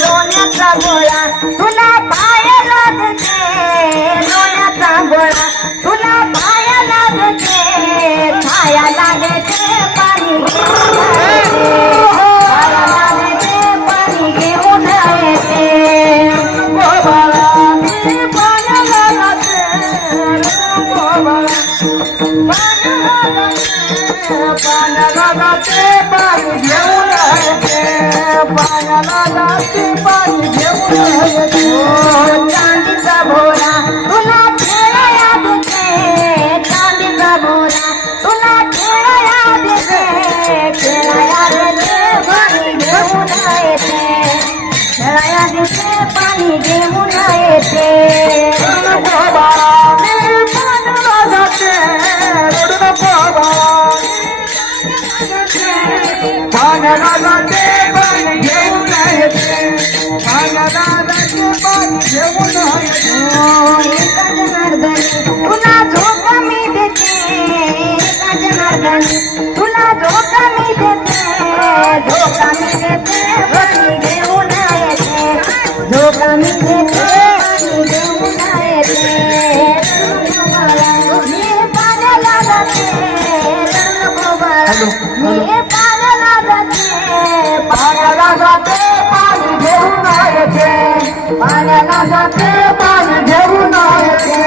लोण्याचा गोळा तुला पायाला देते, लोण्याचा गोळा तुला पायाला देते, खायाला देते पाणी घेऊन येते, गोबाळा मी पाण्याला जाते, गोबाळा पाण्याला जाते पाणी घेऊन येते, पाण्याला जाते पाणी घेऊन येते. चांदीचा भोरा तुला खेळाया देते, चांदीचा भोरा तुला खेळाया देते, खेळाया देते पाणी घेऊन येते, खेळाया देते पाणी घेऊन येते. गोबाळा मी पाण्याला जाते, रडू नको पाण्याला जाते पाणी घेऊन येते, पाण्याला जाते पाणी घेऊन येते. तुला झोका मी देते, तुला झोका मी देते, झोका मी देते पाणी घेऊन येते, झोका मी देते पाणी घेऊन येते. मी पाण्याला जाते, मी पाण्याला जाते, पाण्याला जाते पाणी घेऊन येते, पाण्याला जाते पाणी घेऊन येते.